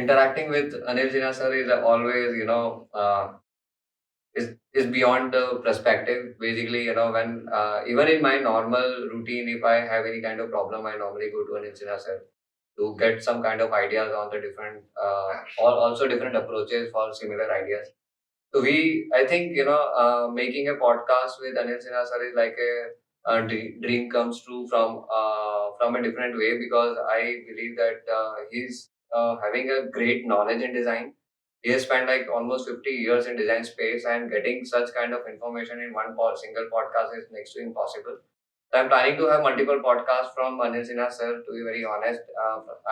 interacting with Anil Sinha sir is always, is beyond the perspective. Basically, when even in my normal routine, if I have any kind of problem, I normally go to Anil Sinha sir to get some kind of ideas on the different, or also different approaches for similar ideas. So I think, making a podcast with Anil Sinha sir is like a dream comes true from a different way, because I believe that he's having a great knowledge in design. He has spent like almost 50 years in design space, and getting such kind of information in one single podcast is next to impossible. So I'm planning to have multiple podcasts from Anil Sinha sir, to be very honest,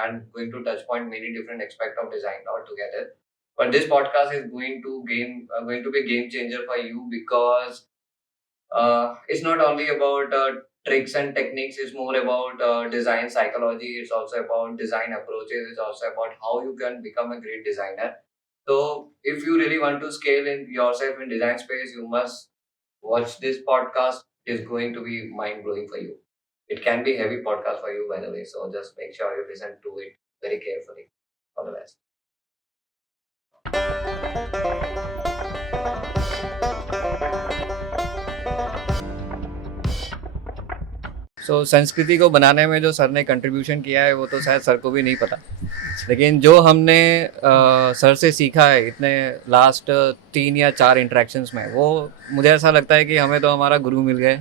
and going to touch point many different aspects of design altogether. But this podcast is going to be a game changer for you, because it's not only about tricks and techniques. It's more about design psychology. It's also about design approaches. It's also about how you can become a great designer. So if you really want to scale in yourself in design space, you must watch this podcast. It's going to be mind blowing for you. It can be heavy podcast for you, by the way. So just make sure you listen to it very carefully. All the best. संस्कृति को बनाने में जो sir ने contribution किया है वो तो शायद सर को भी नहीं पता, लेकिन जो हमने सर से सीखा है इतने लास्ट 3 या 4 इंटरेक्शंस में, वो मुझे ऐसा लगता है कि हमें तो हमारा गुरु मिल गए,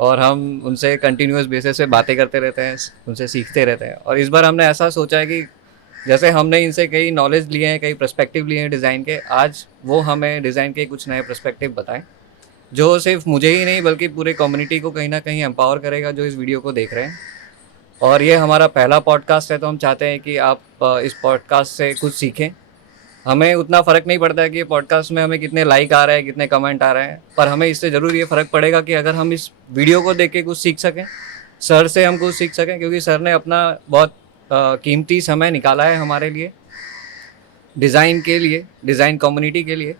और हम उनसे कंटिन्यूस बेसिस पे बातें करते रहते हैं, उनसे सीखते रहते हैं। और इस बार हमने ऐसा सोचा है कि जैसे हमने इनसे कई नॉलेज लिए हैं, कई पर्सपेक्टिव लिए हैं डिज़ाइन के, आज वो हमें डिज़ाइन के कुछ नए पर्सपेक्टिव बताएं, जो सिर्फ मुझे ही नहीं बल्कि पूरे कम्युनिटी को कहीं ना कहीं एम्पावर करेगा जो इस वीडियो को देख रहे हैं। और ये हमारा पहला पॉडकास्ट है, तो हम चाहते हैं कि आप इस पॉडकास्ट से कुछ सीखें। हमें उतना फ़र्क नहीं पड़ता है कि ये पॉडकास्ट में हमें कितने लाइक आ रहे हैं, कितने कमेंट आ रहे हैं, पर हमें इससे ज़रूर ये फ़र्क पड़ेगा कि अगर हम इस वीडियो को देख के कुछ सीख सकें, सर से हम कुछ सीख सकें, क्योंकि सर ने अपना बहुत कीमती समय निकाला है हमारे लिए, डिज़ाइन के लिए, डिज़ाइन कम्युनिटी के लिए।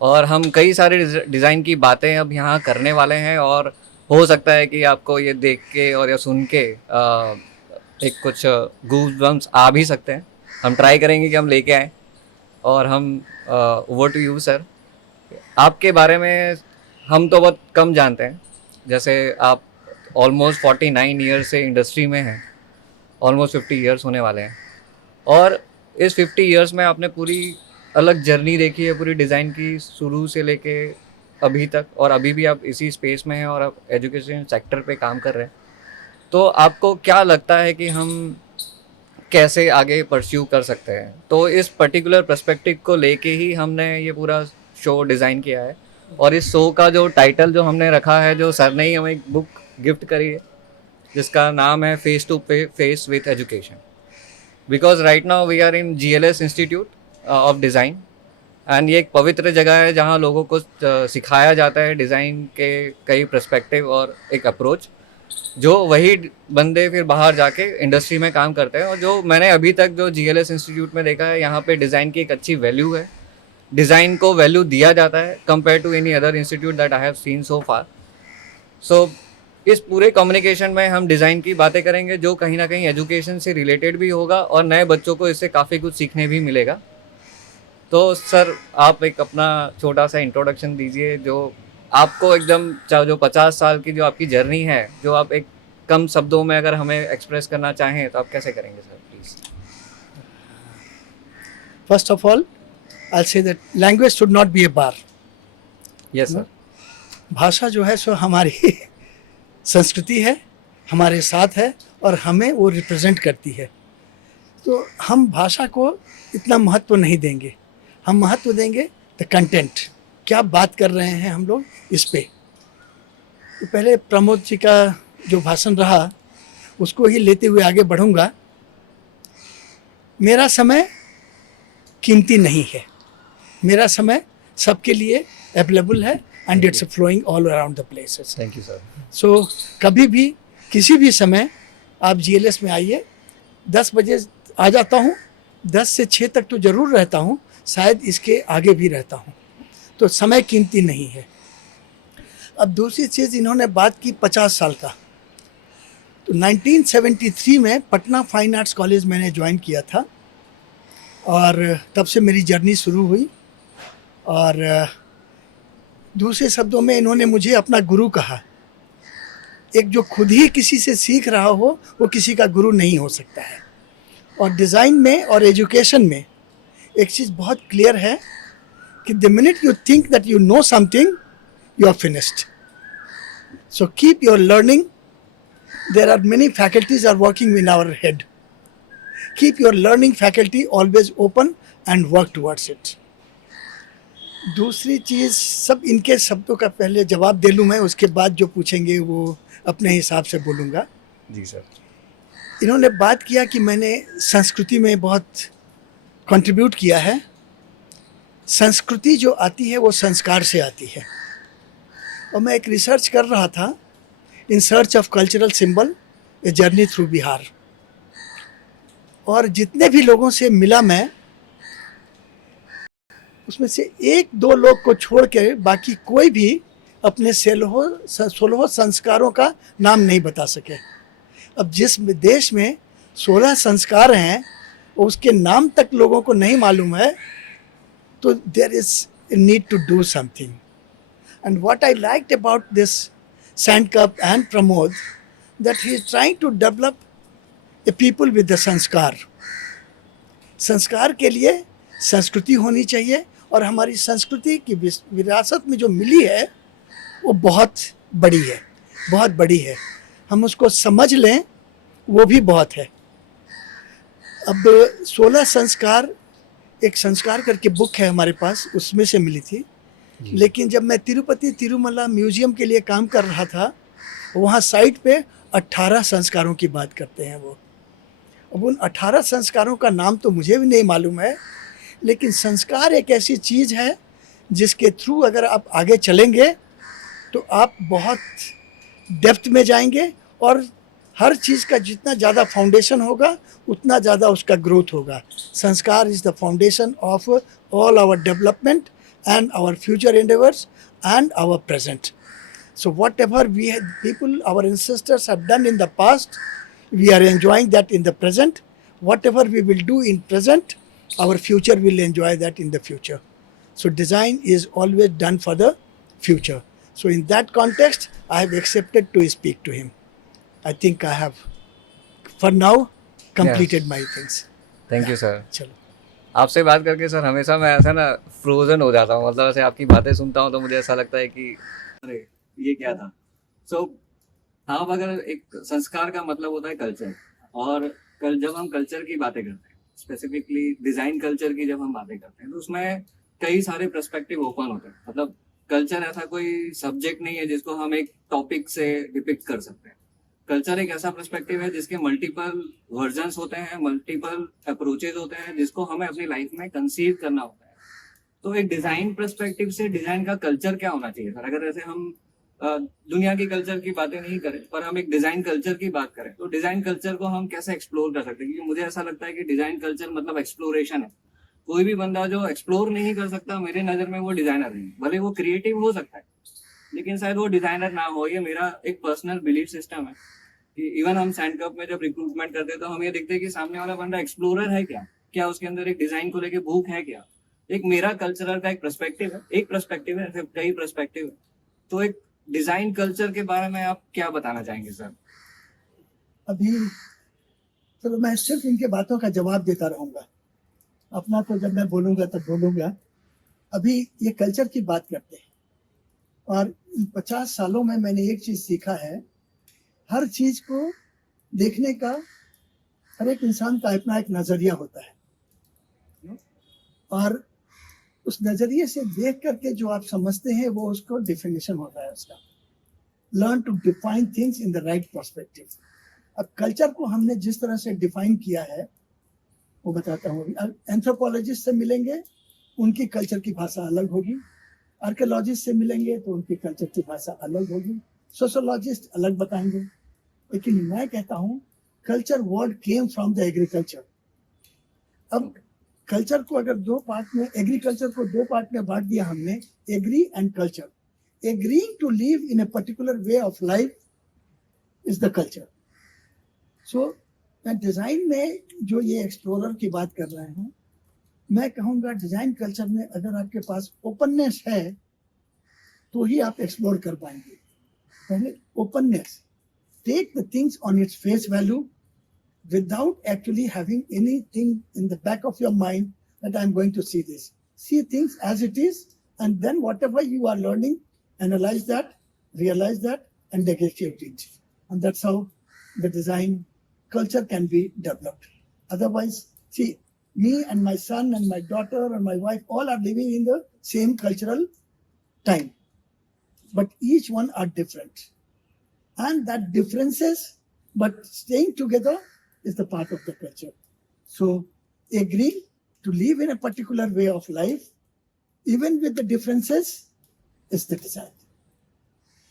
और हम कई सारे डिज़ाइन की बातें अब यहाँ करने वाले हैं, और हो सकता है कि आपको ये देख के और या सुन के एक कुछ गूज़बम्स आ भी सकते हैं। हम ट्राई करेंगे कि हम लेके आएँ। और हम ओवर टू यू सर, आपके बारे में हम तो बहुत कम जानते हैं। जैसे आप ऑलमोस्ट 49 ईयर्स से इंडस्ट्री में हैं, ऑलमोस्ट 50 ईयर्स होने वाले हैं, और इस 50 ईयर्स में आपने पूरी अलग जर्नी देखी है पूरी डिज़ाइन की, शुरू से लेके अभी तक, और अभी भी आप इसी स्पेस में हैं और आप एजुकेशन सेक्टर पे काम कर रहे हैं। तो आपको क्या लगता है कि हम कैसे आगे परस्यू कर सकते हैं? तो इस पर्टिकुलर पर्सपेक्टिव को लेके ही हमने ये पूरा शो डिज़ाइन किया है। और इस शो का जो टाइटल जो हमने रखा है, जो सर ने ही हमें एक बुक गिफ्ट करी है, जिसका नाम है face to face with education. Because right now we are in GLS institute of design, and ये एक पवित्र जगह है जहाँ लोगों को सिखाया जाता है डिज़ाइन के कई पर्सपेक्टिव और एक अप्रोच, जो वही बंदे फिर बाहर जाके इंडस्ट्री में काम करते हैं। और जो मैंने अभी तक जो GLS इंस्टीट्यूट में देखा है, यहाँ पे डिज़ाइन की एक अच्छी वैल्यू है, डिज़ाइन को वैल्यू दिया जाता है compare to any other institute that I have seen so far. So इस पूरे कम्युनिकेशन में हम डिज़ाइन की बातें करेंगे, जो कहीं ना कहीं एजुकेशन से रिलेटेड भी होगा, और नए बच्चों को इससे काफ़ी कुछ सीखने भी मिलेगा। तो सर, आप एक अपना छोटा सा इंट्रोडक्शन दीजिए, जो आपको एकदम जो 50 साल की जो आपकी जर्नी है, जो आप एक कम शब्दों में अगर हमें एक्सप्रेस करना चाहें तो आप कैसे करेंगे sir, please? First of all, I'll say that language should not be a bar. Yes sir. भाषा जो है सो हमारी संस्कृति है, हमारे साथ है, और हमें वो रिप्रेजेंट करती है। तो हम भाषा को इतना महत्व नहीं देंगे, हम महत्व देंगे द कंटेंट, क्या बात कर रहे हैं हम लोग इस पे। तो पहले प्रमोद जी का जो भाषण रहा उसको ही लेते हुए आगे बढ़ूंगा। मेरा समय कीमती नहीं है, मेरा समय सबके लिए अवेलेबल है, and it's flowing all around the places. Thank you sir. So कभी भी किसी भी समय आप GLS में आइए। 10 बजे आ जाता हूँ, 10 से 6 तक तो ज़रूर रहता हूँ, शायद इसके आगे भी रहता हूँ। तो समय कीमती नहीं है। अब दूसरी चीज़, इन्होंने बात की 50 साल का। तो 1973 में पटना फाइन आर्ट्स कॉलेज मैंने ज्वाइन किया था। और तब से मेरी जर्नी शुरू हुई। और दूसरे शब्दों में इन्होंने मुझे अपना गुरु कहा। एक जो खुद ही किसी से सीख रहा हो वो किसी का गुरु नहीं हो सकता है। और डिज़ाइन में और एजुकेशन में एक चीज़ बहुत क्लियर है कि the minute you think that you know something you are finished. So keep your learning. There are many faculties are working in our head. Keep your learning faculty always open and work towards it. दूसरी चीज़, सब इनके शब्दों का पहले जवाब दे लूँ मैं, उसके बाद जो पूछेंगे वो अपने हिसाब से बोलूँगा। जी सर। इन्होंने बात किया कि मैंने संस्कृति में बहुत कंट्रीब्यूट किया है। संस्कृति जो आती है वो संस्कार से आती है। और मैं एक रिसर्च कर रहा था, in search of cultural symbol, a journey through Bihar. और जितने भी लोगों से मिला मैं, उसमें से एक दो लोग को छोड़ के बाकी कोई भी अपने 16 संस्कारों का नाम नहीं बता सके। अब जिस देश में 16 संस्कार हैं उसके नाम तक लोगों को नहीं मालूम है, तो there is need to do something. And what I liked about this Sandcup and Pramod, that he is trying to develop a people with the sanskar. संस्कार के लिए संस्कृति होनी चाहिए, और हमारी संस्कृति की विरासत में जो मिली है वो बहुत बड़ी है, बहुत बड़ी है। हम उसको समझ लें वो भी बहुत है। अब 16 संस्कार, एक संस्कार करके बुक है हमारे पास, उसमें से मिली थी। लेकिन जब मैं तिरुपति तिरुमला म्यूजियम के लिए काम कर रहा था, वहाँ साइट पे 18 संस्कारों की बात करते हैं वो। अब उन 18 संस्कारों का नाम तो मुझे भी नहीं मालूम है, लेकिन संस्कार एक ऐसी चीज़ है जिसके थ्रू अगर आप आगे चलेंगे तो आप बहुत डेप्थ में जाएंगे, और हर चीज़ का जितना ज़्यादा फाउंडेशन होगा उतना ज़्यादा उसका ग्रोथ होगा। Sanskar is the foundation of all our development and our future endeavors and our present. So whatever we had, people, our ancestors have done in the past, we are enjoying that in the present. Whatever we will do in present, our future will enjoy that in the future. So design is always done for the future. So in that context, I have accepted to speak to him. I think I have, for now, completed my things. Thank you sir. चलो। आपसे बात करके sir हमेशा मैं ऐसा ना frozen हो जाता हूँ, मतलब ऐसे आपकी बातें सुनता हूँ तो मुझे ऐसा लगता है कि अरे ये क्या था। सो हम अगर एक संस्कार का मतलब होता है कल्चर, और जब हम कल्चर की बातें करते हैं, स्पेसिफिकली डिजाइन कल्चर की जब हम बातें करते हैं, तो उसमें कई सारे पर्सपेक्टिव ओपन होते हैं। मतलब कल्चर ऐसा कोई सब्जेक्ट नहीं है जिसको हम एक टॉपिक से डिपिक्ट कर सकते हैं। कल्चर एक ऐसा पर्सपेक्टिव है जिसके मल्टीपल वर्जन्स होते हैं, मल्टीपल अप्रोचेज होते हैं, जिसको हमें अपनी लाइफ में कंसीव करना होता है। तो एक डिजाइन पर्सपेक्टिव से डिजाइन का कल्चर क्या होना चाहिए सर? अगर ऐसे हम दुनिया की कल्चर की बातें नहीं करें पर हम एक डिजाइन कल्चर की बात करें, तो डिजाइन कल्चर को हम कैसे एक्सप्लोर कर सकते हैं? क्योंकि मुझे ऐसा लगता है कि डिजाइन कल्चर मतलब एक्सप्लोरेशन है। कोई भी बंदा जो एक्सप्लोर नहीं कर सकता, मेरे नजर में वो डिजाइनर नहीं। भले वो क्रिएटिव हो सकता है लेकिन शायद वो डिजाइनर ना हो। ये मेरा एक पर्सनल बिलीफ सिस्टम है कि इवन हम सैंडकप में जब रिक्रूटमेंट करते हैं तो हम ये देखते हैं कि सामने वाला बंदा एक्सप्लोरर है क्या उसके अंदर एक डिजाइन को लेके भूख है क्या। एक मेरा कल्चरल का एक पर्सपेक्टिव है, कई पर्सपेक्टिव है। तो एक डिजाइन कल्चर के बारे में आप क्या बताना चाहेंगे सर? अभी चलो मैं सिर्फ इनके बातों का जवाब देता रहूंगा, अपना तो जब मैं बोलूंगा तब बोलूंगा। अभी ये कल्चर की बात करते हैं, और 50 सालों में मैंने एक चीज सीखा है, हर चीज को देखने का हर एक इंसान का अपना एक नजरिया होता है, और उस नजरिए से देख करके जो आप समझते हैं वो उसको डिफिनेशन होता है उसका। Learn to define things in the right perspective. अब कल्चर को हमने जिस तरह से डिफाइन किया है वो बताता हूँ। एंथ्रोपोलॉजिस्ट से मिलेंगे, उनकी कल्चर की भाषा अलग होगी। आर्कियोलॉजिस्ट से मिलेंगे तो उनकी कल्चर की भाषा अलग होगी। सोशोलॉजिस्ट अलग बताएंगे। लेकिन मैं कहता हूँ culture word came from the agriculture. अब कल्चर को अगर दो पार्ट में, एग्रीकल्चर को दो पार्ट में बांट दिया हमने, agree and culture. Agreeing to live in a particular way of life is the culture. So मैं डिजाइन में जो ये एक्सप्लोरर की बात कर रहे हैं, मैं कहूँगा डिजाइन कल्चर में अगर आपके पास ओपननेस है तो ही आप एक्सप्लोर कर पाएंगे. पहले openness, take the things on its face value without actually having anything in the back of your mind that I'm going to see this. See things as it is, and then whatever you are learning, analyze that, realize that, and negotiate it. And that's how the design culture can be developed. Otherwise, see, me and my son and my daughter and my wife all are living in the same cultural time, but each one are different. And that differences, but staying together is the part of the culture. So agree to live in a particular way of life, even with the differences, is the design.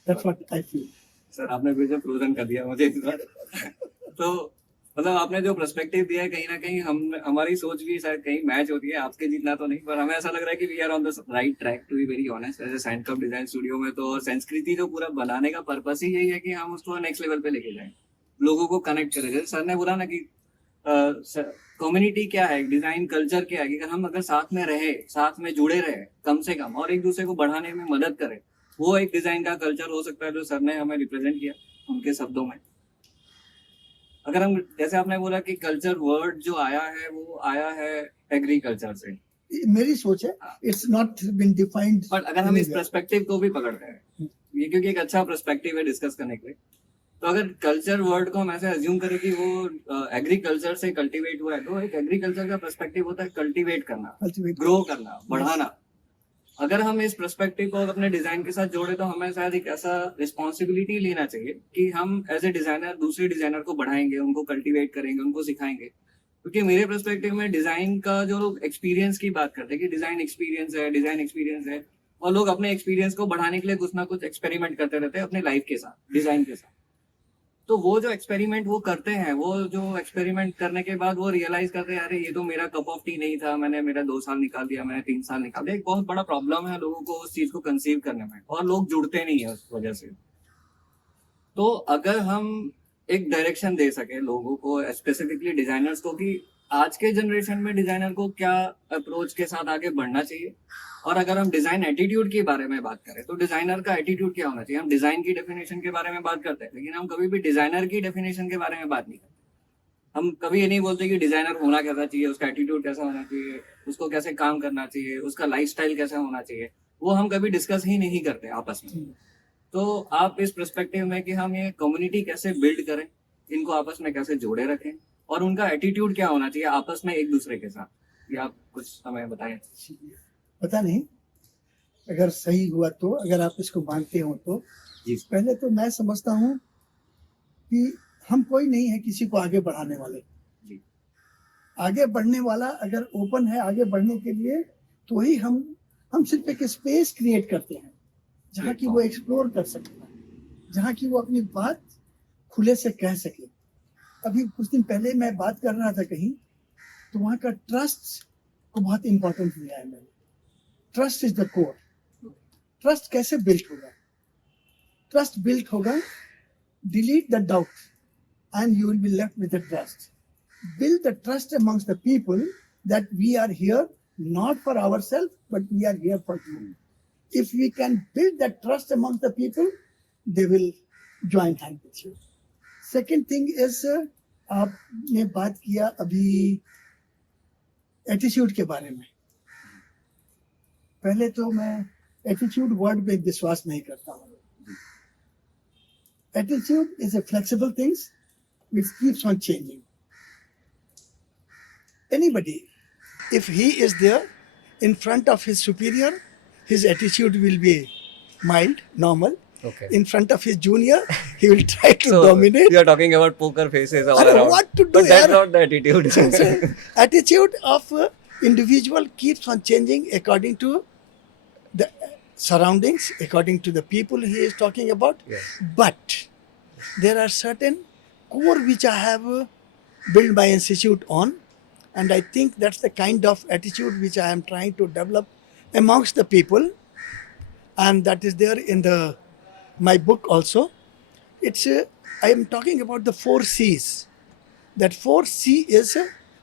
That's what I feel. Sir आपने फिर से frozen कर दिया मुझे इस बार. तो मतलब आपने जो पर्सपेक्टिव दिया है कहीं ना कहीं हम हमारी सोच भी शायद कहीं मैच होती है, आपके जितना तो नहीं, पर हमें ऐसा लग रहा है कि we are on the right track to be very honest. As a Sandcup design studio में तो संस्कृति जो पूरा बनाने का पर्पस ही यही है कि हम उसको नेक्स्ट लेवल पे लेके जाएं, लोगों को कनेक्ट करें. जैसे सर ने बोला ना कि कम्युनिटी क्या है, डिजाइन कल्चर क्या है, कि अगर हम अगर साथ में रहे, साथ में जुड़े रहे कम से कम, और एक दूसरे को बढ़ाने में मदद करें, वो एक डिजाइन का कल्चर हो सकता है जो सर ने हमें रिप्रेजेंट किया उनके शब्दों में. अगर हम जैसे आपने बोला कि कल्चर वर्ड जो आया है वो आया है एग्रीकल्चर से, मेरी सोच है, it's not been defined. But अगर हम इस पर्सपेक्टिव को भी पकड़ते हैं, ये क्योंकि एक अच्छा पर्सपेक्टिव है डिस्कस करने के लिए, तो अगर कल्चर वर्ड को हम ऐसे अज्यूम करें कि वो एग्रीकल्चर से कल्टीवेट हुआ है, तो एक एग्रीकल्चर का पर्सपेक्टिव होता है कल्टीवेट करना, ग्रो करना, बढ़ाना. अगर हम इस पर्सपेक्टिव को अपने डिजाइन के साथ जोड़े तो हमें शायद एक ऐसा रिस्पॉन्सिबिलिटी लेना चाहिए कि हम एज ए डिजाइनर दूसरे डिजाइनर को बढ़ाएंगे, उनको कल्टीवेट करेंगे, उनको सिखाएंगे. क्योंकि मेरे पर्सपेक्टिव में डिजाइन का जो लोग एक्सपीरियंस की बात करते हैं कि डिजाइन एक्सपीरियंस है, और लोग अपने एक्सपीरियंस को बढ़ाने के लिए कुछ ना कुछ एक्सपेरिमेंट करते रहते हैं अपने लाइफ के साथ, डिजाइन के साथ. तो वो जो एक्सपेरिमेंट वो करते हैं, वो जो एक्सपेरिमेंट करने के बाद वो रियलाइज करते हैं, अरे ये तो मेरा कप ऑफ टी नहीं था, मैंने मेरा 2 साल निकाल दिया, मैंने 3 साल निकाल दिया. एक बहुत बड़ा प्रॉब्लम है लोगों को उस चीज को कंसीव करने में, और लोग जुड़ते नहीं है उस वजह से. तो अगर हम एक डायरेक्शन दे सके लोगों को, स्पेसिफिकली डिजाइनर्स को, कि आज के जनरेशन में डिजाइनर को क्या अप्रोच के साथ आगे बढ़ना चाहिए. और अगर हम डिजाइन एटीट्यूड के बारे में बात करें तो डिजाइनर का एटीट्यूड क्या होना चाहिए. हम डिजाइन की डेफिनेशन के बारे में बात करते हैं, लेकिन हम कभी भी डिजाइनर की डेफिनेशन के बारे में बात नहीं करते. हम कभी ये नहीं बोलते कि डिजाइनर होना कैसा चाहिए, उसका एटीट्यूड कैसा होना चाहिए, उसको कैसे काम करना चाहिए, उसका लाइफस्टाइल कैसा होना चाहिए. वो हम कभी डिस्कस ही नहीं करते आपस में. तो आप इस पर्सपेक्टिव में कि हम ये कम्युनिटी कैसे बिल्ड करें, इनको आपस में कैसे जोड़े रखें, और उनका एटीट्यूड क्या होना चाहिए आपस में एक दूसरे के साथ, ये आप कुछ हमें बताएं. पता नहीं अगर सही हुआ तो, अगर आप इसको मानते हो तो. पहले तो मैं समझता हूँ कि हम कोई नहीं है किसी को आगे बढ़ाने वाले. आगे बढ़ने वाला अगर ओपन है आगे बढ़ने के लिए, तो ही हम सिर्फ एक स्पेस क्रिएट करते हैं जहाँ की वो एक्सप्लोर कर सके, जहाँ की वो अपनी बात खुले से कह सके. अभी कुछ दिन पहले मैं बात कर रहा था कहीं, तो वहाँ का ट्रस्ट को बहुत इंपॉर्टेंट लिया है मैंने. Trust is the core. Trust कैसे बिल्ट होगा? ट्रस्ट बिल्ट होगा, delete the doubt and you will be left with the trust. Build the trust amongst the people that we are here not for ourselves but we are here for you. If we can build the trust amongst the people, they will join hand with you. Second thing is, आपने बात किया अभी attitude के बारे में. पहले तो मैं एटीट्यूड वर्ड पे विश्वास नहीं करता हूँ. Attitude is a flexible things which keeps on changing. Anybody, if he is there in front of his superior, his attitude will be mild, normal. Okay. In front of his junior, he will try to dominate. You are talking about poker faces all around. What to do? But that's not the attitude. Attitude of individual keeps on changing according to the surroundings, according to the people he is talking about. Yes. But there are certain core which I have built my institute on, and I think that's the kind of attitude which I am trying to develop amongst the people, and that is there in my book also. It's I am talking about the 4 C's. That 4 C is,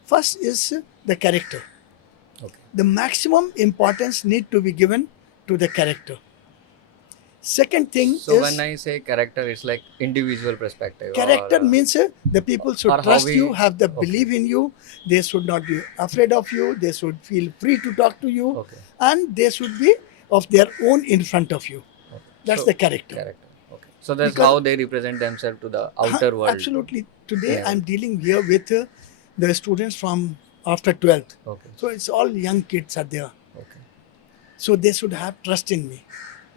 first is the character. the maximum importance need to be given to the character. Second thing So is when I say character, it's like individual perspective. character or, means the people should or how trust we. you, have the Okay. belief in you. They should not be afraid of you. They should feel free to talk to you, Okay. and they should be of their own in front of you. Okay. That's So, the character. Character. Okay. So that's Because- how they represent themselves to the outer world. Absolutely. Today Yeah. I'm dealing here with the students from after 12th. Okay. So it's all young kids are there. Okay. So they should have trust in me.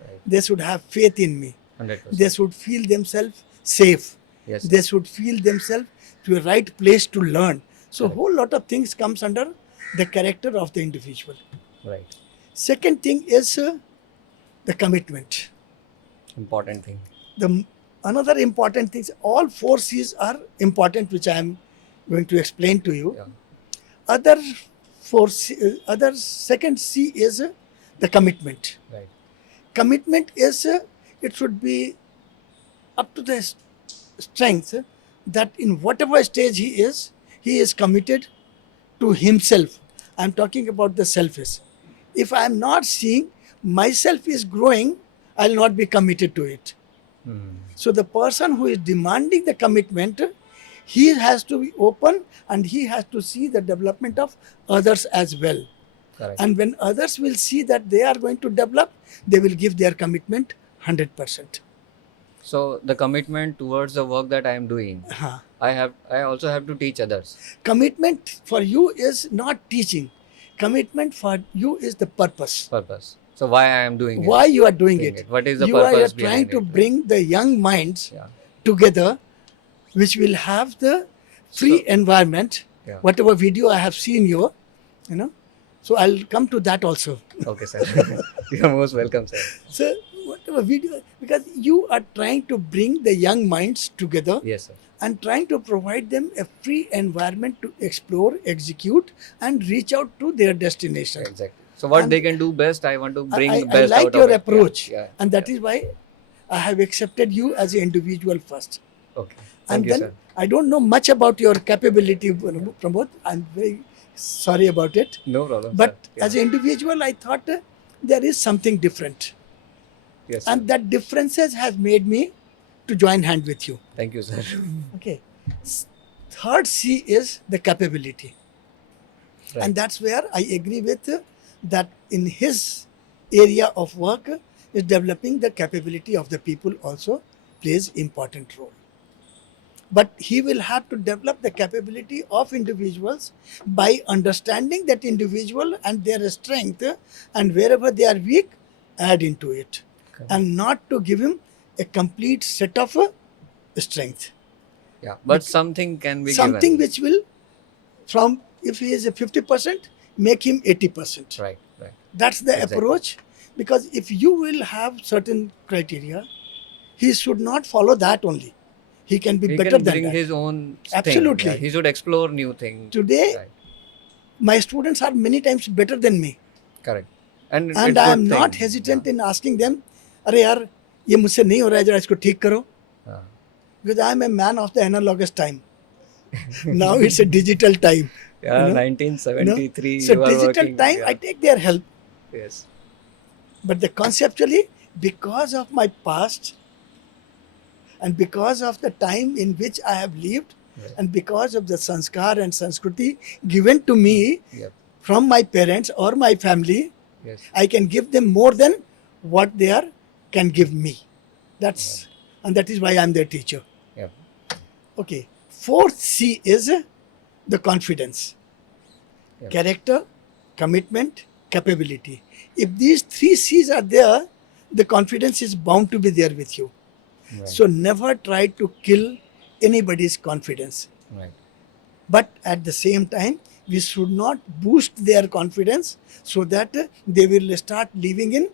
Right. They should have faith in me. 100%. They should feel themselves safe. Yes. They should feel themselves to a right place to learn. So Correct. whole lot of things comes under the character of the individual. Right. Second thing is the commitment. Important thing. The another important things, all four C's are important, which I am going to explain to you. Yeah. Other second C is the commitment. Right. Commitment is it should be up to the strength that in whatever stage he is committed to himself. I'm talking about the selfish. If I'm not seeing myself is growing, I'll not be committed to it. So the person who is demanding the commitment, he has to be open and he has to see the development of others as well. Correct. And when others will see that they are going to develop, they will give their commitment 100%. So the commitment towards the work that I am doing, Huh. I also have to teach others. Commitment for you is not teaching. Commitment for you is the purpose. Purpose. So why I am doing Why it? you are doing Doing it. it. What is the You are purpose trying behind to it? bring the young minds Yeah. together, which will have the free So- environment. Yeah. Whatever video I have seen you know. So I'll come to that also. Okay, sir. You are most welcome, sir. So whatever video, because you are trying to bring the young minds together Yes, sir. and trying to provide them a free environment to explore, execute, and reach out to their destination. Exactly. So what And they can do best, I want to bring I best like out your of it. approach, Yeah. and that is why I have accepted you as an individual first. Okay. And Thank you, then sir. I don't know much about your capability, Pramod. I'm very sorry about it. No problem, But sir. Yeah. as an individual, I thought there is something different. Yes, sir. And that differences has made me to join hand with you. Thank you, sir. Okay. Third C is the capability. Right. And that's where I agree with that in his area of work is developing the capability of the people also plays important role. But he will have to develop the capability of individuals by understanding that individual and their strength, and wherever they are weak, add into it. Okay. And not to give him a complete set of strength. Yeah. But something can be Something given. which will, from if he is a 50%, make him 80%. Right. Right. That's the Exactly. approach. Because if you will have certain criteria, he should not follow that only. He can be He better can than bring that. his own Absolutely. thing. Yeah. He should explore new things. Today, Right. my students are many times better than me. Correct. And And it's I good am not thing. hesitant in asking them, अरे यार ये मुझसे नहीं हो रहा है जरा इसको ठीक करो. Yeah. Because I am a man of the analogous time. Now it's a digital time. Yeah, You know? 1973. So you are digital working, time, yeah. I take their help. Yes. But the conceptually, because of my past and because of the time in which I have lived, Right. and because of the sanskar and Sandskriti given to me Yep. from my parents or my family, Yes. I can give them more than what they are can give me. That's and that is why I'm their teacher. Yep. Okay. Fourth C is the confidence. Yep. Character, commitment, capability. If these three C's are there, the confidence is bound to be there with you. Right. So never try to kill anybody's confidence. Right. But at the same time, we should not boost their confidence so that they will start living in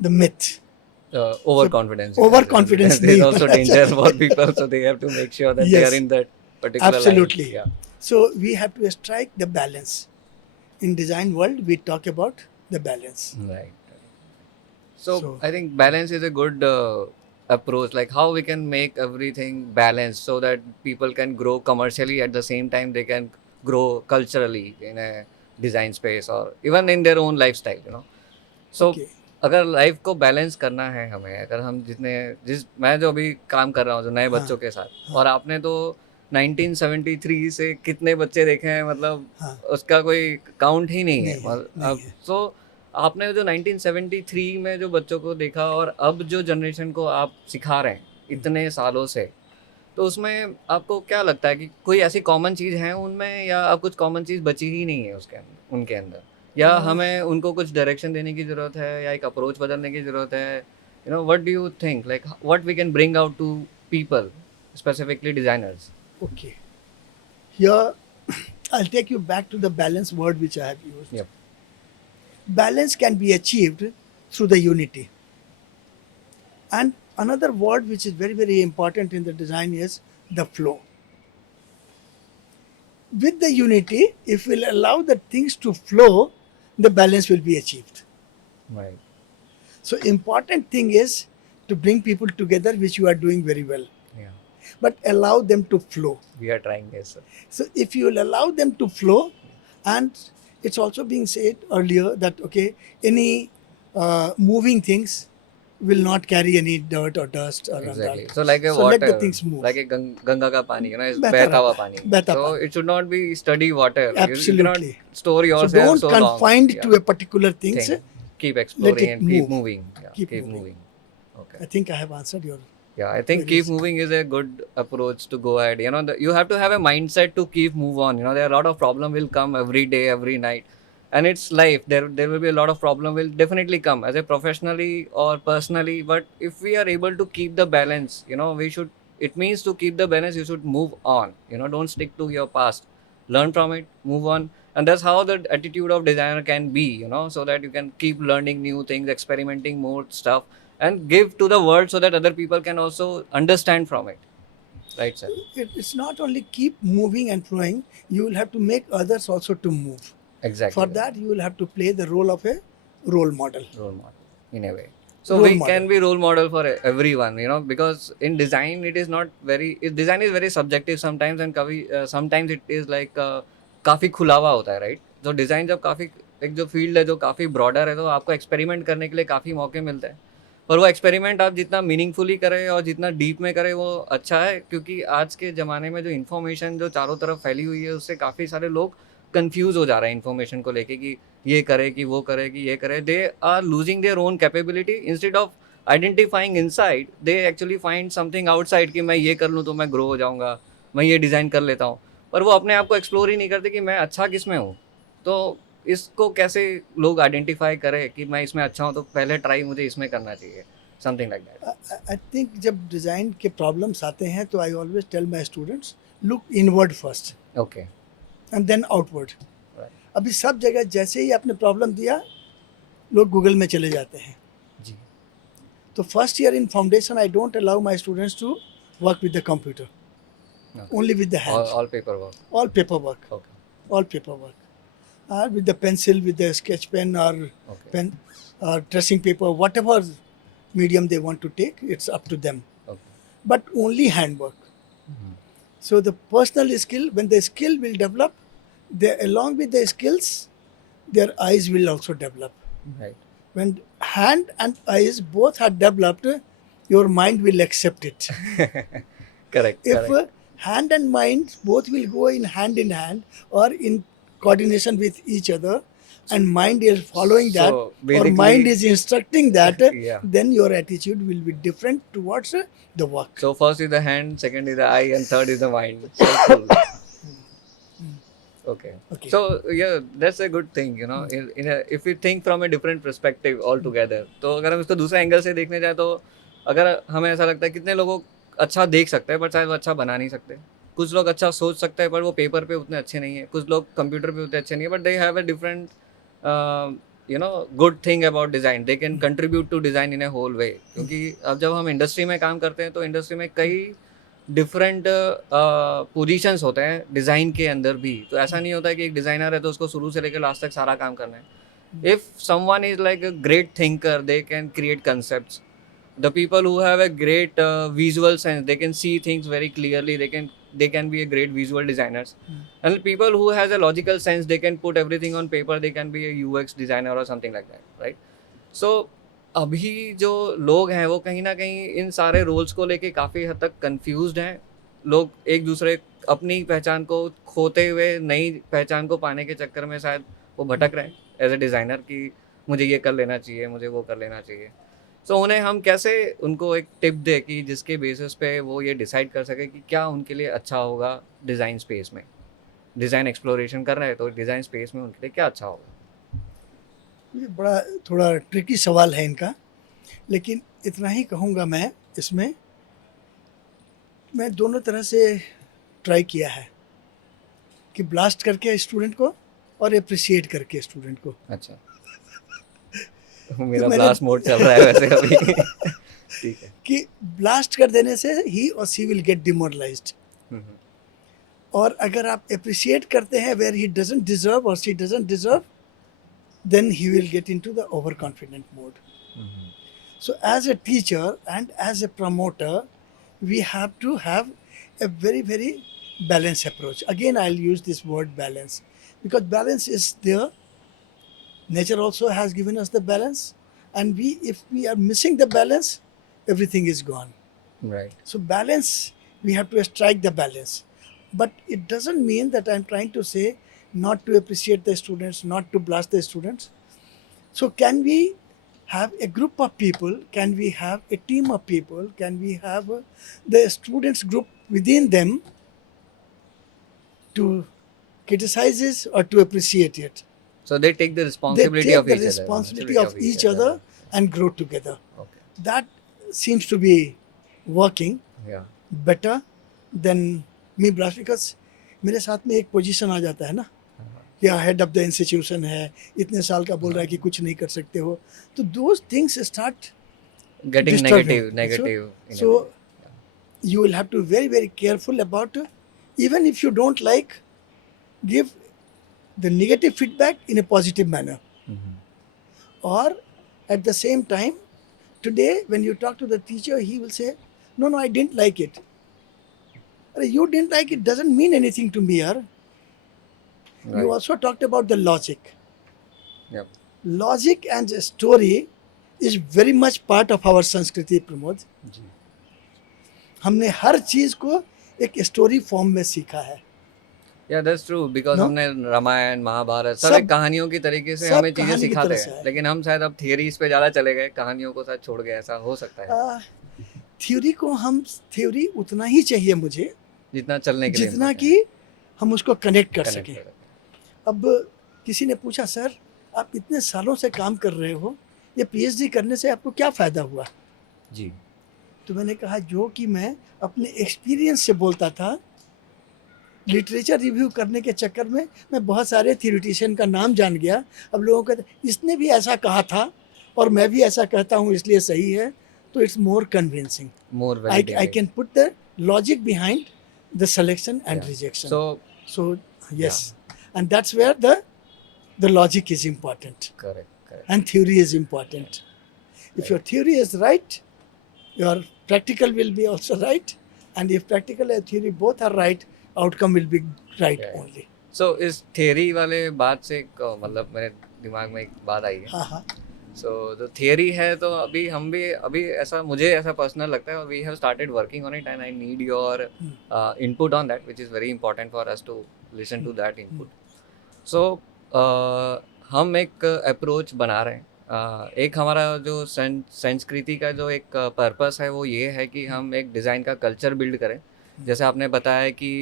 the myth. Overconfidence. overconfidence There's nahi also hona danger for people, so they have to make sure that they Yes. are in that particular Absolutely. line. Yeah. So we have to strike the balance. In design world, we talk about the balance. Right. So, So- I think balance is a good approach. Like how we can make everything balanced so that people can grow commercially at the same time they can grow culturally in a design space or even in their own lifestyle, you know. So Okay. अगर life को balance करना है हमें, अगर हम मैं जो अभी काम कर रहा हूँ जो नए हाँ बच्चों के साथ, हाँ और आपने तो 1973 से कितने बच्चे देखे हैं, मतलब हाँ। उसका कोई काउंट ही नहीं है। नहीं है, नहीं अब है। सो आपने जो 1973 में जो बच्चों को देखा और अब जो जनरेशन को आप सिखा रहे हैं इतने सालों से, तो उसमें आपको क्या लगता है कि कोई ऐसी कॉमन चीज़ है उनमें, या अब कुछ कॉमन चीज़ बची ही नहीं है उसके अंदर, उनके अंदर, या अ, हमें उनको कुछ डायरेक्शन देने की ज़रूरत है या एक अप्रोच बदलने की ज़रूरत है? You know, what do you think, like what we can bring out to people, specifically designers? okay. Here, I'll take you back to the balance word which I have used. Yep. Balance can be achieved through the unity. And another word which is very, very important in the design is the flow. With the unity, if we'll allow the things to flow, the balance will be achieved. Right. So important thing is to bring people together, which you are doing very well, Yeah. but allow them to flow. We are trying this. So if you will allow them to flow, and it's also being said earlier that okay, any moving things will not carry any dirt or dust or Exactly. that. So like a So let the water, things move. like a Ganga का पानी, you know, is बहता बहता हुआ रहता है, पानी. बहता So पानी. it should not be steady water. You cannot Absolutely. store So yourself don't so long. confine Yeah. to a particular things. Thing. Keep Let exploring it and keep move. moving. Yeah, Keep keep moving. moving. Okay. I think I have answered your Yeah, I think keep queries. moving is a good approach to go ahead. You know, you have to have a mindset to keep move on. You know, there are a lot of problem will come every day, every night, and it's life. There will be a lot of problem will definitely come as a professionally or personally. But if we are able to keep the balance, you know, we should. It means to keep the balance. You should move on. You know, don't stick to your past. Learn from it, move on, and that's how the attitude of designer can be. You know, so that you can keep learning new things, experimenting more stuff, and give to the world so that other people can also understand from it, right sir? It's not only keep moving and flowing, you will have to make others also to move. Exactly For right. that, you will have to play the role of a role model. Role model in a way, so Role we model. can be role model for everyone, you know, because in design it is not very design is very subjective sometimes, and sometimes it is like काफी खुला हुआ होता है, right? तो design जब काफी एक जो फील्ड है जो काफी ब्रॉडर है, तो आपको एक्सपेरिमेंट करने के लिए काफी मौके मिलते हैं, पर वो एक्सपेरिमेंट आप जितना मीनिंगफुली करें और जितना डीप में करें वो अच्छा है, क्योंकि आज के ज़माने में जो इन्फॉर्मेशन जो चारों तरफ फैली हुई है उससे काफ़ी सारे लोग कंफ्यूज हो जा रहे हैं इन्फॉर्मेशन को लेके कि ये करे कि वो करे कि ये करे. They are losing their own capability instead of identifying inside. They actually find something outside कि मैं ये कर लूँ तो मैं ग्रो हो जाऊँगा, मैं ये डिज़ाइन कर लेता हूँ, पर वो अपने आप को एक्सप्लोर ही नहीं करते कि मैं अच्छा किस में हूँ. तो इसको कैसे लोग आइडेंटिफाई करें कि मैं इसमें अच्छा हूँ, तो पहले ट्राई मुझे इसमें करना चाहिए, something like that. I think जब डिजाइन के प्रॉब्लम्स आते हैं तो I always tell my students look inward first okay. And then outward. अभी सब जगह जैसे ही आपने प्रॉब्लम दिया लोग गूगल में चले जाते हैं. जी. तो first year in foundation I don't allow my students to work with the computer, only with the hand. All paper work. All paperwork. Okay. All paperwork. With the pencil, with the sketch pen or Okay. pen or tracing paper, whatever medium they want to take, it's up to them. Okay. But only handwork. So the personal skill, when the skill will develop, they, along with the skills, their eyes will also develop. Right. When hand and eyes both are developed, your mind will accept it. Correct. If Correct. hand and mind both will go in hand or in coordination with each other, and mind is following that, So, or basically- mind is instructing that, Yeah. then your attitude will be different towards the work. So first is the hand, second is the eye, and third is the mind. So cool. Okay. Okay. So yeah, that's a good thing, you know. If we think from a different perspective altogether, तो अगर हम इसको दूसरे angle से देखने जाए तो अगर हमें ऐसा लगता है कितने लोगों अच्छा देख सकते हैं पर शायद वो अच्छा बना नहीं सकते. कुछ लोग अच्छा सोच सकते हैं पर वो पेपर पे उतने अच्छे नहीं है. कुछ लोग कंप्यूटर पे उतने अच्छे नहीं है, but they have a different you know good thing about design. They can contribute to design in a whole way. क्योंकि अब जब हम इंडस्ट्री में काम करते हैं तो इंडस्ट्री में कई डिफरेंट पोजीशंस होते हैं डिज़ाइन के अंदर भी. तो ऐसा नहीं होता है कि एक डिज़ाइनर है तो उसको शुरू से लेकर लास्ट तक सारा काम करना है. If someone is like a great thinker, they can create concepts. The people who have a great visual sense, they can see things very clearly, they can they can be a great visual designers. And people who has a logical sense, they can put everything on paper, they can be a UX designer or something like that, right? So अभी जो लोग हैं वो कहीं ना कहीं इन सारे roles को लेके काफ़ी हद तक कंफ्यूज्ड हैं. लोग एक दूसरे अपनी पहचान को खोते हुए नई पहचान को पाने के चक्कर में शायद वो भटक रहे हैं एज ए डिज़ाइनर कि मुझे ये कर लेना चाहिए, मुझे वो कर लेना चाहिए. सो उन्हें हम कैसे उनको एक टिप दें कि जिसके बेसिस पे वो ये डिसाइड कर सके कि क्या उनके लिए अच्छा होगा डिज़ाइन स्पेस में. डिज़ाइन एक्सप्लोरेशन कर रहे हैं तो डिज़ाइन स्पेस में उनके लिए क्या अच्छा होगा. ये बड़ा थोड़ा ट्रिकी सवाल है इनका, लेकिन इतना ही कहूँगा मैं इसमें, मैं दोनों तरह से ट्राई किया है कि ब्लास्ट करके स्टूडेंट को और अप्रिशिएट करके स्टूडेंट को. अच्छा. मेरा ब्लास्ट मोड चल रहा है वैसे अभी. ठीक है. कि ब्लास्ट कर देने से ही और सी विल गेट डिमोरलाइज्ड, और अगर आप अप्रिशिएट करते हैं वेयर ही डजंट डिजर्व और she doesn't deserve, then he will get into the overconfident mode. So as a teacher and as a promoter, we have to have a very, very balanced approach. Again, I'll use this word balance, because balance is there. Nature also has given us the balance, and if we are missing the balance, everything is gone. Right. So balance, we have to strike the balance. But it doesn't mean that I'm trying to say not to appreciate the students, not to blast the students. So can we have a group of people? Can we have a team of people? Can we have the students group within them to criticize it or to appreciate it? So they take the responsibility They take of the each other. responsibility of each other and grow together. Okay. That seems to be working Yeah. better than me blast, because मेरे साथ में एक position आ जाता है ना, या head of the institution है, इतने साल का बोल रहा है कि कुछ नहीं कर सकते हो, तो those things start Getting negative. So you will have to be very, very careful about, even if you don't like, give the negative feedback in a positive manner. Or at the same time, today when you talk to the teacher, he will say, no, I didn't like it. You didn't like it doesn't mean anything to me, yaar. Right. You also talked about the logic. Yep. Logic and story is very much part of our Sandskriti, Pramod. जी. हमने हर चीज को एक story form में सीखा है. Yeah, that's true, because No? हमने रामायण महाभारत सब सब- एक कहानियों की तरीके से सब हमें चीजें कहानी की सिखाते तरह से हैं, है. लेकिन हम शायद अब थियरीज पे ज़्यादा चले गए, कहानियों को शायद छोड़ गए. ऐसा हो सकता है थ्योरी उतना ही चाहिए मुझे जितना चलने के लिए जितना इनको कि हम उसको कनेक्ट कर connect सकें. करें. अब किसी ने पूछा, सर आप इतने सालों से काम कर रहे हो, ये पीएचडी करने से आपको क्या फ़ायदा हुआ? जी. तो मैंने कहा, जो कि मैं अपने एक्सपीरियंस से बोलता था, लिटरेचर रिव्यू करने के चक्कर में मैं बहुत सारे थ्योरिटिशियन का नाम जान गया. अब लोगों को इसने भी ऐसा कहा था और मैं भी ऐसा कहता हूँ इसलिए सही है, तो it's more convincing. More I validating. can put the logic behind the selection and Yeah. rejection. So Yes, and that's where the logic is important correct. and theory is important. If your theory is right, your practical will be also right, and if practical and theory both are right, outcome will be right Yeah. only. So इस theory वाले बात से मतलब मेरे दिमाग में एक बात आई है. हाँ हाँ. सो द थियरी है तो अभी हम भी अभी ऐसा मुझे ऐसा पर्सनल लगता है, we have started working on it and I need your input on that, which is very important for us to listen to that input. So हम एक अप्रोच बना रहे हैं. एक हमारा जो संस्कृति का जो एक पर्पस है वो ये है कि हम एक डिज़ाइन का कल्चर बिल्ड करें. जैसे आपने बताया कि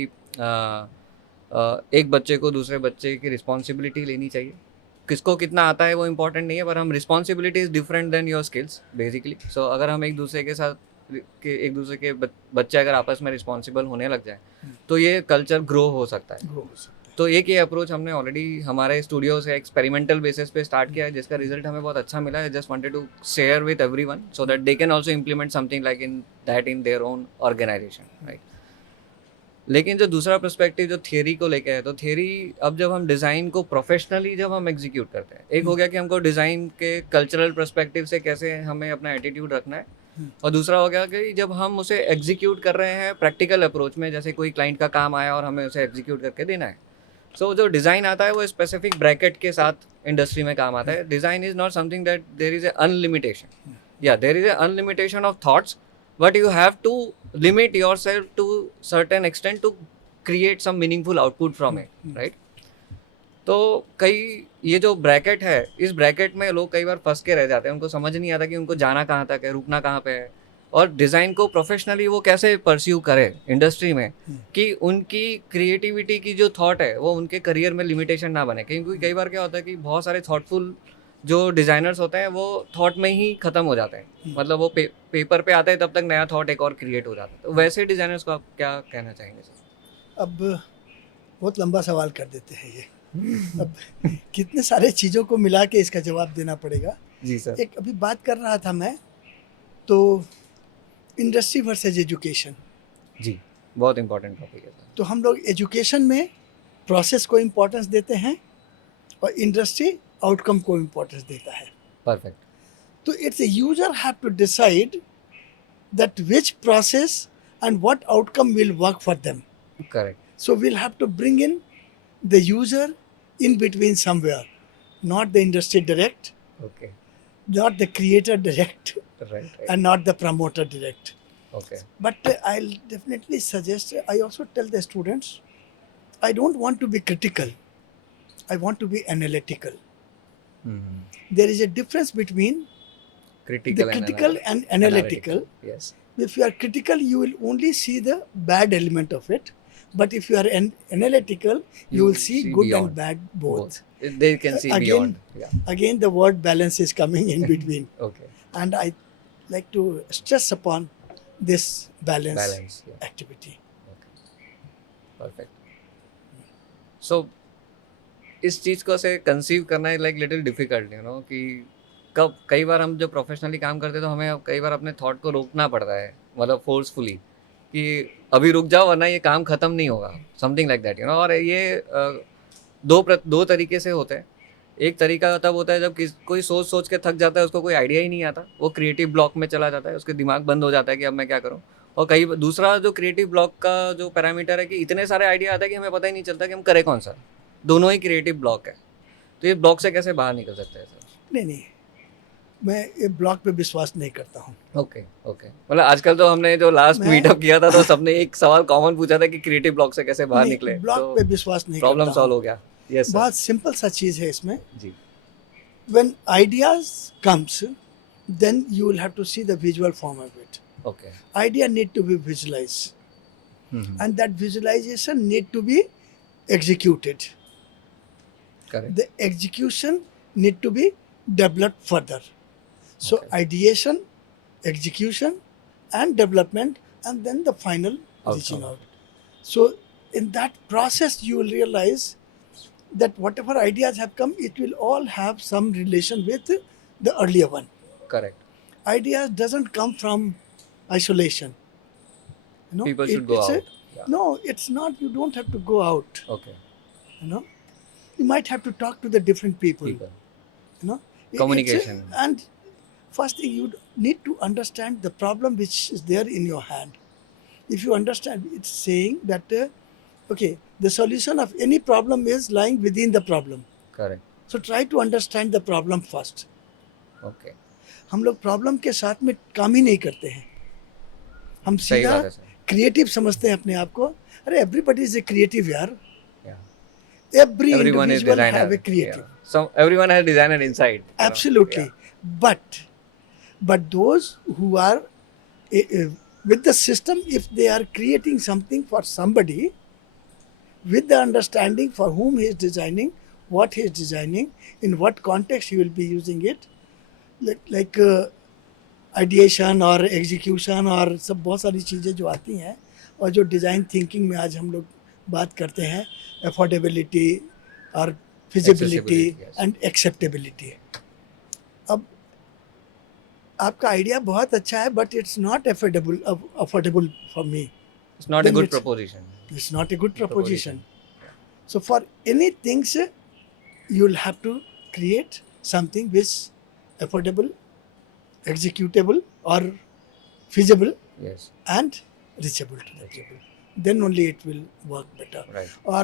एक बच्चे को दूसरे बच्चे की रिस्पॉन्सिबिलिटी लेनी चाहिए. किसको कितना आता है वो इम्पोर्टेंट नहीं है, पर हम responsibility is different than your skills basically. So अगर हम एक दूसरे के बच्चे अगर आपस में रिस्पॉन्सिबल होने लग जाए तो ये कल्चर ग्रो हो सकता है. Grow हो सकता है. तो एक ये अप्रोच हमने ऑलरेडी हमारे स्टूडियो से एक्सपेरिमेंटल बेसिस पे स्टार्ट किया है, जिसका रिजल्ट हमें बहुत अच्छा मिला है. Just wanted to share with everyone so that they can also implement something like in their own organization, right. लेकिन जो दूसरा पर्सपेक्टिव जो थियरी को लेके है, तो थियरी अब जब हम डिज़ाइन को प्रोफेशनली जब हम एग्जीक्यूट करते हैं, एक हो गया कि हमको डिज़ाइन के कल्चरल पर्सपेक्टिव से कैसे हमें अपना एटीट्यूड रखना है, और दूसरा हो गया कि जब हम उसे एग्जीक्यूट कर रहे हैं प्रैक्टिकल अप्रोच में, जैसे कोई क्लाइंट का काम आया और हमें उसे एग्जीक्यूट करके देना है, सो जो डिज़ाइन आता है वो स्पेसिफिक ब्रैकेट के साथ इंडस्ट्री में काम आता है. Design is not something that there is a unlimitation, या there is a unlimitation of thoughts, but you have to limit yourself to certain extent to create some meaningful output from it, right? तो कई ये जो bracket है, इस bracket में लोग कई बार फंस के रह जाते हैं, उनको समझ नहीं आता कि उनको जाना कहाँ तक है, रुकना कहाँ पे है, और डिज़ाइन को प्रोफेशनली वो कैसे परस्यू करे इंडस्ट्री में कि उनकी क्रिएटिविटी की जो थॉट है वो उनके करियर में लिमिटेशन ना बने. क्योंकि कई बार क्या होता है कि बहुत सारे थॉटफुल जो डिज़ाइनर्स होते हैं वो थॉट में ही ख़त्म हो जाते हैं, मतलब वो पेपर पे आते हैं तब तक नया थॉट एक और क्रिएट हो जाता है. तो वैसे डिज़ाइनर्स को आप क्या कहना चाहेंगे सर? अब बहुत लंबा सवाल कर देते हैं ये. अब कितने सारे चीज़ों को मिला के इसका जवाब देना पड़ेगा. जी सर. एक अभी बात कर रहा था मैं, तो इंडस्ट्री वर्सेज एजुकेशन. जी, बहुत इंपॉर्टेंट टॉपिक है सर. तो हम लोग एजुकेशन में प्रोसेस को इम्पोर्टेंस देते हैं और इंडस्ट्री आउटकम को इम्पोर्टेंस देता है. परफेक्ट. तो it's a user have to decide that which process and what outcome will work for them. Correct. So we'll have to bring in the user in between somewhere, not the industry direct, Okay. not the creator direct, Right. and not the promoter direct. Okay. But I'll definitely suggest, I also tell the students, I don't want to be critical, I want to be analytical. There is a difference between Critical, the critical and analytical. Yes. If you are critical, you will only see the bad element of it. But if you are analytical, you will see good beyond. and bad both. They can see Again- beyond. Yeah. Again, the word balance is coming in between. Okay. And I like to stress upon this balance, Yeah. activity. Okay. Perfect. So, इस चीज़ को से conceive करना है like little difficult, you know, कि कब कई बार हम जो प्रोफेशनली काम करते हैं तो हमें कई बार अपने थॉट को रोकना पड़ता है, मतलब फोर्सफुली, कि अभी रुक जाओ वरना ये काम ख़त्म नहीं होगा, something like that, you no. और ये दो तरीके से होते हैं. एक तरीका तब होता है जब कोई सोच सोच के थक जाता है, उसको कोई आइडिया ही नहीं आता, वो क्रिएटिव ब्लॉक में चला जाता है, उसके दिमाग बंद हो जाता है कि अब मैं क्या करूँ. और दूसरा जो क्रिएटिव ब्लॉक का जो पैरामीटर है कि इतने सारे आइडिया आता है कि हमें पता ही नहीं चलता कि हम करें कौन सा. दोनों ही क्रिएटिव ब्लॉक है. तो ये ब्लॉक से कैसे बाहर निकल सकते हैं सर? नहीं, मैं ये ब्लॉग पे विश्वास नहीं करता हूँ. ओके. मतलब आजकल तो हमने जो लास्ट मीटअप किया था तो सबने एक सवाल कॉमन पूछा था कि क्रिएटिव ब्लॉक से कैसे बाहर निकले. ब्लॉग पे विश्वास नहीं प्रॉब्लम करता सॉल्व हूँ. हो गया. यस. बहुत सिंपल सा चीज़ है इसमें. जी. When ideas comes, then you will have to see the visual form of it. Okay. Idea need to be visualized, and that visualization need to be executed. Correct. The execution need to be developed further. So Okay. ideation, execution, and development, and then the final reaching Outcome. out. So in that process, you will realize that whatever ideas have come, it will all have some relation with the earlier one. Correct. Ideas doesn't come from isolation. You know, People should go it's out. Yeah. No, it's not. You don't have to go out. Okay. You know, you might have to talk to the different people. You know, Communication. And first thing, you need to understand the problem which is there in your hand. If you understand, it's saying that okay, the solution of any problem is lying within the problem. Correct. So try to understand the problem first. Okay. हम लोग problem के साथ में काम ही नहीं करते हैं. हम सही सीधा बात है सर. क्रिएटिव समझते हैं अपने आप को. अरे एवरीबॉडी इज ए क्रिएटिव यार. Yeah. Every Everyone is individual designer. have a creative. Yeah. So everyone has designer inside. you know. Absolutely. Yeah. But those who are with the system, if they are creating something for somebody, with the understanding for whom he is designing, what he is designing, in what context he will be using it, like ideation और execution और सब बहुत सारी चीज़ें जो आती हैं, और जो डिज़ाइन थिंकिंग में आज हम लोग बात करते हैं, अफोर्डेबिलिटी और feasibility Accessibility, yes. And acceptability. अब आपका आइडिया बहुत अच्छा है, but it's not affordable for me. It's not a Then good it's- proposition. It's not a good proposition. So for any things, you'll have to create something which affordable, executable, or feasible Yes. and reachable to the people. Then only it will work better. Right. Or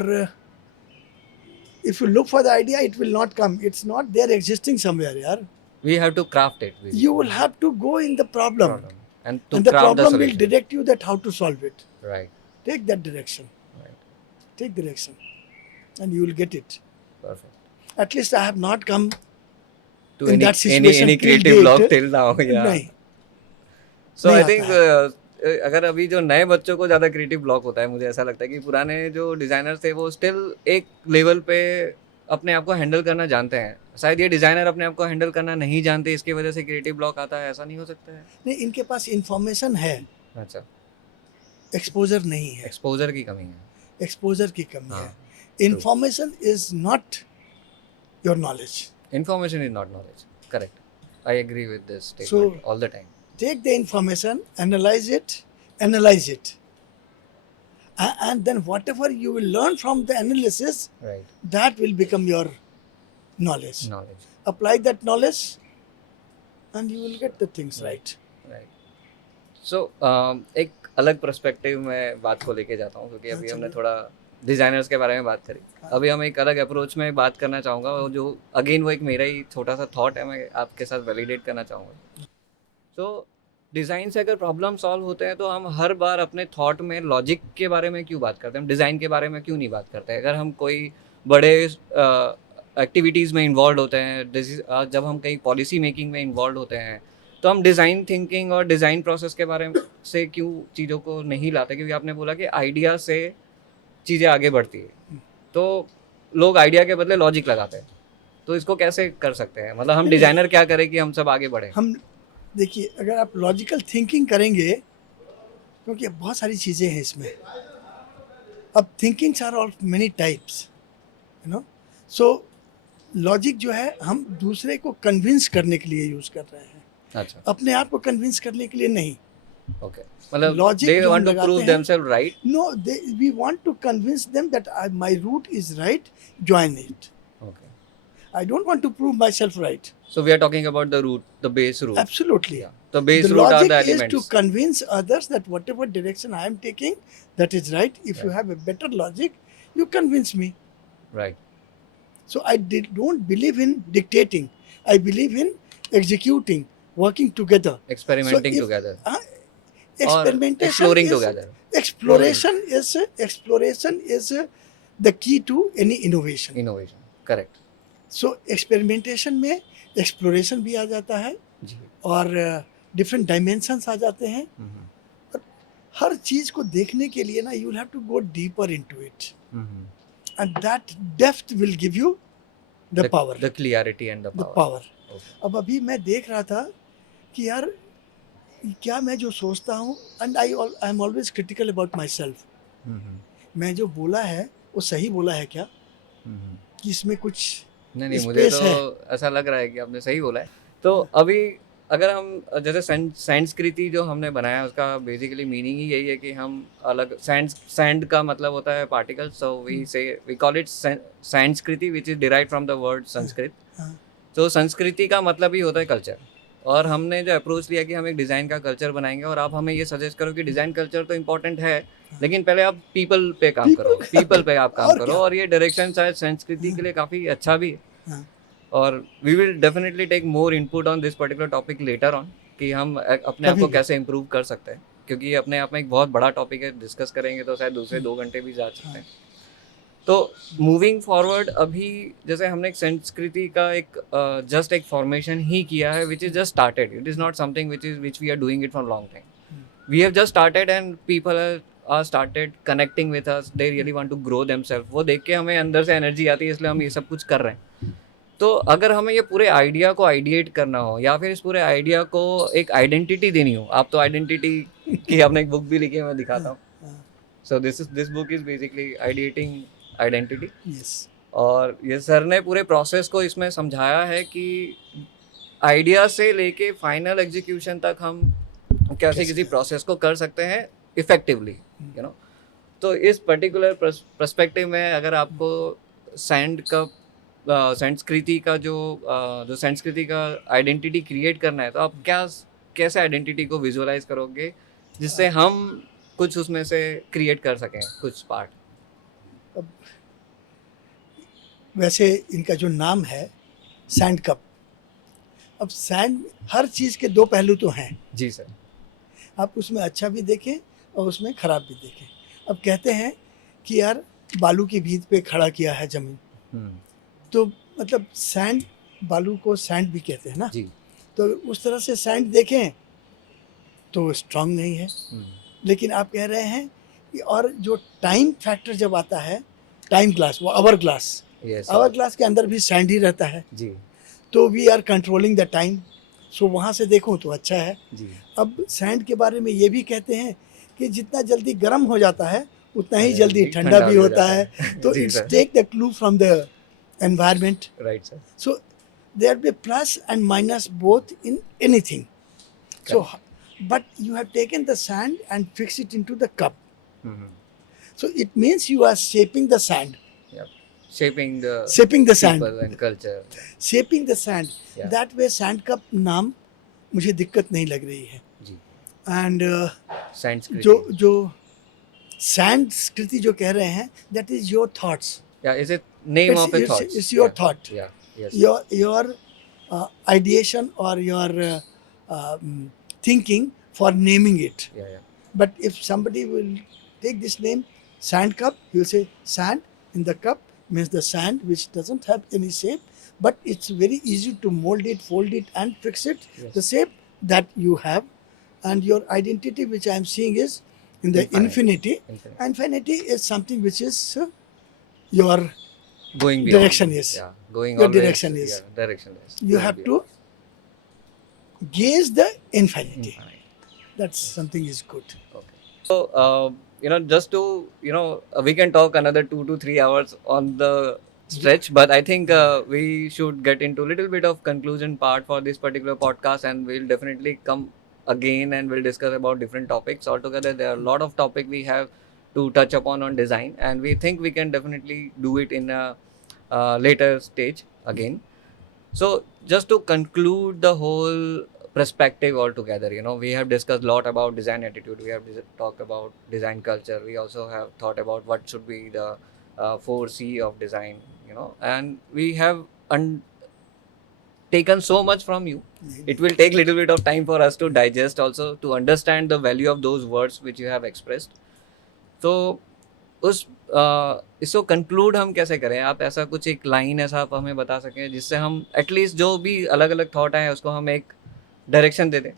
if you look for the idea, it will not come. It's not there existing somewhere, yaar. We have to craft it. Basically. You will have to go in the problem. And to And the craft the problem will solution. direct you that how to solve it. Right. Take that direction. Right. Take direction. And you will get it. Perfect. At least I have not come To in any that situation any till creative date. block till now. Yeah. नहीं, सो नहीं आई आता think है। अगर अभी जो नए बच्चों को ज़्यादा क्रिएटिव ब्लॉक होता है, मुझे ऐसा लगता है कि पुराने जो डिज़ाइनर थे वो स्टिल एक लेवल पे अपने आप को हैंडल करना जानते हैं। शायद ये डिज़ाइनर अपने आप को हैंडल करना नहीं जानते, इसकी वजह से क्रिएटिव ब्लॉक आता है, ऐसा नहीं हो सकता है? नहीं, इनके पास इंफॉर्मेशन है, अच्छा, एक्सपोजर नहीं है। एक्सपोजर की कमी है। एक्सपोजर की कमी हाँ, है। Information is not your knowledge. Information is not knowledge, correct. I agree with this So- statement all the time. Take the information, analyze it, and then whatever you will learn from the analysis, right, that will become your knowledge. Knowledge, Apply that knowledge, and you will get the things right. Right. So एक अलग perspective में बात को लेके जाता हूँ, क्योंकि अभी हाँ, हमने चलिए। थोड़ा डिज़ाइनर्स के बारे में बात करी। अभी हम एक अलग अप्रोच में बात करना चाहूँगा, और जो अगेन वो एक मेरा ही छोटा सा थॉट है, मैं आपके साथ वैलिडेट करना चाहूँगा। तो डिज़ाइन से अगर प्रॉब्लम सॉल्व होते हैं तो हम हर बार अपने थॉट में लॉजिक के बारे में क्यों बात करते हैं, हम डिज़ाइन के बारे में क्यों नहीं बात करते? अगर हम कोई बड़े एक्टिविटीज़ में इन्वॉल्व होते हैं, जब हम कहीं पॉलिसी मेकिंग में इन्वॉल्व होते हैं, तो हम डिज़ाइन थिंकिंग और डिज़ाइन प्रोसेस के बारे में से क्यों चीज़ों को नहीं लाते? क्योंकि आपने बोला कि आइडिया से चीज़ें आगे बढ़ती है, तो लोग आइडिया के बदले लॉजिक लगाते हैं। तो इसको कैसे कर सकते हैं? मतलब हम डिज़ाइनर क्या करें कि हम सब आगे बढ़ें? हम देखिए, अगर आप लॉजिकल थिंकिंग करेंगे, क्योंकि बहुत सारी चीज़ें हैं इसमें। अब thinkings are of many types, you know. So logic जो है हम दूसरे को कन्विंस करने के लिए यूज़ कर रहे हैं, अच्छा, अपने आप को कन्विंस करने के लिए नहीं। ओके, मतलब Logic दे जो हम वांट टू लगाते प्रूव हैं- themselves right. No, we want to convince them that my route is right, join it. Okay, I don't want to prove myself right. so we are talking about the root, the base root. Absolutely. Yeah. The base The root are logic the is to elements. convince others that whatever direction I am taking, that is right. If you Right. have a better logic, you convince me. Right. So I don't believe in dictating. I believe in executing, working together. Experimenting So if- together. Experimentation exploring is, together. Exploration is the key to any innovation. Innovation. Correct. So experimentation में exploration भी आ जाता है जी। और different dimensions आ जाते हैं। हम्म, हर चीज़ को देखने के लिए ना, you will have to go deeper into it, hmm. And that depth will give you the power. The clarity and the the power. Power. Okay. अब अभी मैं देख रहा था कि यार, क्या मैं जो सोचता हूँ, and I am always critical about myself, hmm, मैं जो बोला है वो सही बोला है क्या, हम्म। कि इसमें कुछ नहीं, मुझे space तो ऐसा लग रहा है कि आपने सही बोला है। तो अभी अगर हम जैसे संस्कृति जो हमने बनाया, उसका बेसिकली मीनिंग ही यही है कि हम अलग सैंड का मतलब होता है particle, so we call it sanskriti, which is derive from the word Sanskrit. हाँ। तो संस्कृति का मतलब ही होता है कल्चर, और हमने जो अप्रोच लिया कि हम एक डिज़ाइन का कल्चर बनाएंगे, और आप हमें ये सजेस्ट करो कि डिज़ाइन कल्चर तो इम्पोर्टेंट है, लेकिन पहले आप पीपल पे काम करो, पीपल पे आप काम और करो, क्या? और ये डायरेक्शन शायद संस्कृति के लिए काफ़ी अच्छा भी है। हाँ। और we will definitely take more input on this particular topic later on, कि हम अपने आप को कभी। कैसे इम्प्रूव कर सकते हैं, क्योंकि ये अपने आप में एक बहुत बड़ा टॉपिक है। डिस्कस करेंगे तो शायद दूसरे 2 घंटे भी जा सकते हैं। तो मूविंग फॉरवर्ड, अभी जैसे हमने एक संस्कृति का एक जस्ट एक फॉर्मेशन ही किया है, which is just started, it is not something which we are doing it for long time. We have just started and people are started connecting with us, they really want to grow themselves. वो देख के हमें अंदर से energy आती है, इसलिए हम ये सब कुछ कर रहे हैं। तो अगर हमें ये पूरे आइडिया को आइडिएट करना हो, या फिर इस पूरे आइडिया को एक आइडेंटिटी देनी हो, आप तो आइडेंटिटी की आपने एक बुक भी लिखी है, मैं दिखाता हूँ। So this book is basically ideating identity. Yes. और ये सर ने पूरे प्रोसेस को इसमें समझाया है कि आइडिया से लेके फाइनल एग्जीक्यूशन तक हम कैसे किसी प्रोसेस को कर सकते हैं इफेक्टिवली, यू नो। तो इस पर्टिकुलर पर्सपेक्टिव में अगर आपको संस्कृति का जो संस्कृति का आइडेंटिटी क्रिएट करना है, तो आप क्या कैसे आइडेंटिटी को विजुअलाइज करोगे जिससे हम कुछ उसमें से क्रिएट कर सकें कुछ पार्ट? अब वैसे इनका जो नाम है सैंड कप, अब सैंड, हर चीज़ के दो पहलू तो हैं, जी सर। आप उसमें अच्छा भी देखें और उसमें ख़राब भी देखें। अब कहते हैं कि यार बालू की भीत पे खड़ा किया है ज़मीन, तो मतलब सैंड, बालू को सैंड भी कहते हैं ना, जी। तो उस तरह से सैंड देखें तो स्ट्रांग नहीं है। लेकिन आप कह रहे हैं कि और जो टाइम फैक्टर जब आता है, टाइम ग्लास, वो hourglass, yes hourglass के अंदर भी सैंड ही रहता है, जी तो we are controlling the time, so वहाँ से देखूँ तो अच्छा है। जी। अब सैंड के बारे में ये भी कहते हैं कि जितना जल्दी गर्म हो जाता है उतना ही जल्दी ठंडा भी हो होता जाता है, तो जी it's sir. Take the clue from the environment. Right sir. So there be plus and minus both in anything. So, but you have taken the sand and fixed it into the cup. So it means you are shaping the sand. Yeah. Shaping the Shaping the sand. people and culture. Shaping the sand. Yeah. That way sand cup नाम मुझे दिक्कत नहीं लग रही है. जी। And Sandskriti. जो संस्कृति जो कह रहे हैं, that is your thoughts. Yeah, is it name of a thoughts? It's your Yeah. thought. Yeah. Yes. Your ideation or your thinking for naming it. Yeah, yeah. But if somebody will take this name, sand cup, he will say sand in the cup means the sand which doesn't have any shape, but it's very easy to mold it, fold it, and fix it Yes. the shape that you have. And your identity, which I am seeing, is in the infinity. Infinity is something which is your Going beyond. direction is. Yeah. Going Your always. direction is. Yeah, direction is. You Going have beyond. to gaze the infinity. Infinite. That's something is good. Okay. So, just to, we can talk another 2 to 3 hours on the stretch, but I think we should get into a little bit of conclusion part for this particular podcast, and we'll definitely come again and we'll discuss about different topics altogether. There are a lot of topic we have to touch upon on design, and we think we can definitely do it in a later stage again. So just to conclude the whole perspective altogether, we have discussed a lot about design attitude. We have talked about design culture. We also have thought about what should be the 4C of design, and we have taken so much from you. It will take little bit of time for us to digest, also to understand the value of those words which you have expressed. तो उस इसको conclude हम कैसे करें? आप ऐसा कुछ एक लाइन ऐसा आप हमें बता सकें जिससे हम एटलीस्ट जो भी अलग अलग थॉट आए उसको हम एक डायरेक्शन दे दें,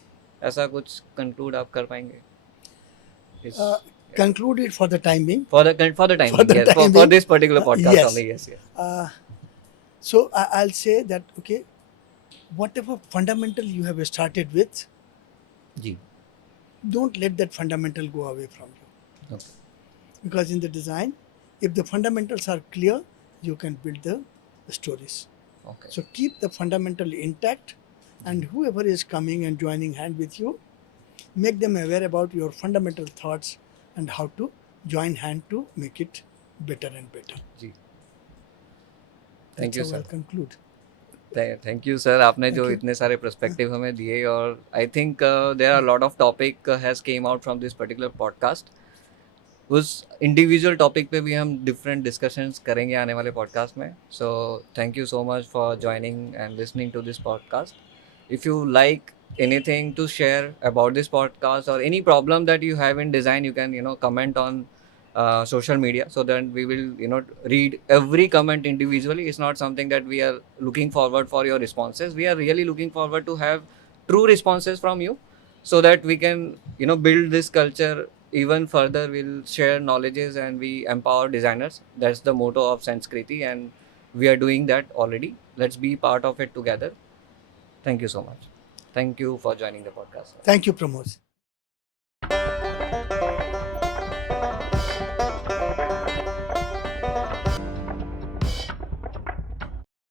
ऐसा कुछ कंक्लूड आप कर पाएंगे? Conclude it for the time being. For the time For the being, yes, time for being. this particular podcast Yes. only, yes. So I'll say that, okay, whatever fundamental you have started with, जी. don't let that fundamental go away from you. Okay. Because in the design, if the fundamentals are clear, you can build the stories. Okay. So keep the fundamental intact, and whoever is coming and joining hand with you, make them aware about your fundamental thoughts and how to join hand to make it better and better. जी. Thank you, That's how sir. I'll conclude. Thank you sir, आपने जो Thank you. इतने सारे perspective हमें दिए, और I think there are lot of topic has came out from this particular podcast. उस individual topic पे भी हम डिफरेंट डिस्कशंस करेंगे आने वाले पॉडकास्ट में. So thank you so much for joining and listening to this podcast. If you like anything to share about this podcast or any problem that you have in design, you can comment on social media, so that we will read every comment individually. It's not something that we are looking forward for your responses. We are really looking forward to have true responses from you, so that we can build this culture even further. We'll share knowledges and we empower designers. That's the motto of Sandskriti, and we are doing that already. Let's be part of it together. Thank you so much. Thank you for joining the podcast. Thank you, Pramod.